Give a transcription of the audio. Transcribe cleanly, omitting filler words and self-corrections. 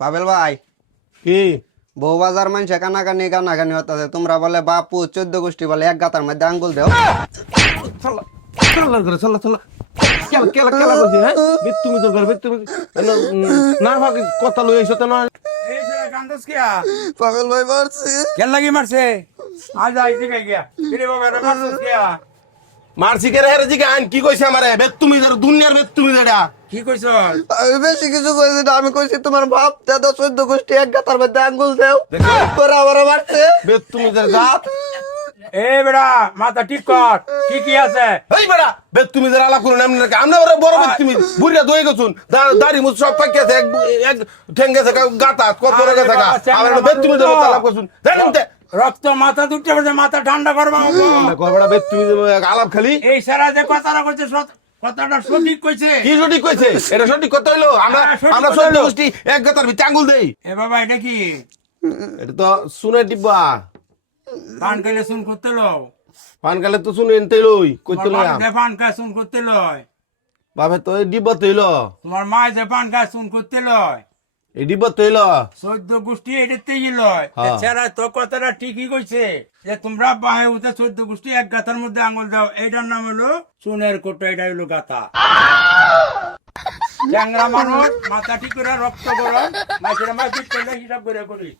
পাবেল ভাই কি বউ বাজার মানুষে কানাকানি হতাছে তোমরা বলে বাপু 14 গোষ্ঠী বলে এক গাতার মধ্যে আঙ্গুল দেও। চল চল করে চল চল কেলা কেলা কেলা করছি হ্যাঁ তুমি তো করবে তুমি না ভাগে কথা লই আইছো তো না এই ছেলে কান্দস কিয়া পাবেল ভাই মারছে। কেন লাগি মারছে আজ আইছি গিয়া কিরে বাবা রে মারছিস কিয়া মারছি কে রে জিকে আইন কি কইছে আমারে তুমি ধর দুনিয়ার তুমি যেটা কি কইছ আমি বেশি কিছু কইছি না, আমি কইছি তোমার বাপ দাদা 14 গোষ্ঠী এক গাতার মধ্যে আঙ্গুল দেও করে আবার মারছে। তুমি যে জাত এ বেড়া মাথা ঠিক কর কি আছে এই বেড়া তুমি যে আলাপ করুন এমনি নাকি আমরা বড় তুমি বুড়িয়া দই গেছুন দাড়ি মুছ সব পাকি আছে এক ঠেঙ্গে আছে গাতা কত বড় গাতা আমরা তুমি যে আলাপ করছুন জানেন তে রক্ত মাথা দুটে বসে মাথা ঠান্ডা করবা করবড়া তুমি আলাপ খালি এই সারা যে কথাটা কইছে কথাটা সঠিক কইছে কি সঠিক কইছে এটা সঠিক কথা হইলো আমরা আমরা 14 গোষ্ঠী এক গাতার ভিতরে আঙ্গুল দেই এ বাবা এটা কি এটা তো শুনে ডিব্বা পান খাইলে শুন করতে লও পান কালে তো শুনে এনতে লই কইতে লই যে পান খায় শুন করতে লয় বাবে তো এই ডিব্বা তৈল তোমার মা যে পান খায় শুন করতে লয় এই ডিব্বা তৈল 14 গোষ্ঠী এটাতেই লয় হ্যাঁ। এছাড়া তো কথাটা ঠিকই কইছে যে তোমরা বাহে উঠে 14 গোষ্ঠী এক গাথার মধ্যে আঙুল দাও এইটার নাম হলো সুনের কোটা, এটা হলো গাথা। চ্যাংরা মানুষ মাথা ঠিক করে রক্ত গরম মাছের মাছ করলে হিসাব করে করি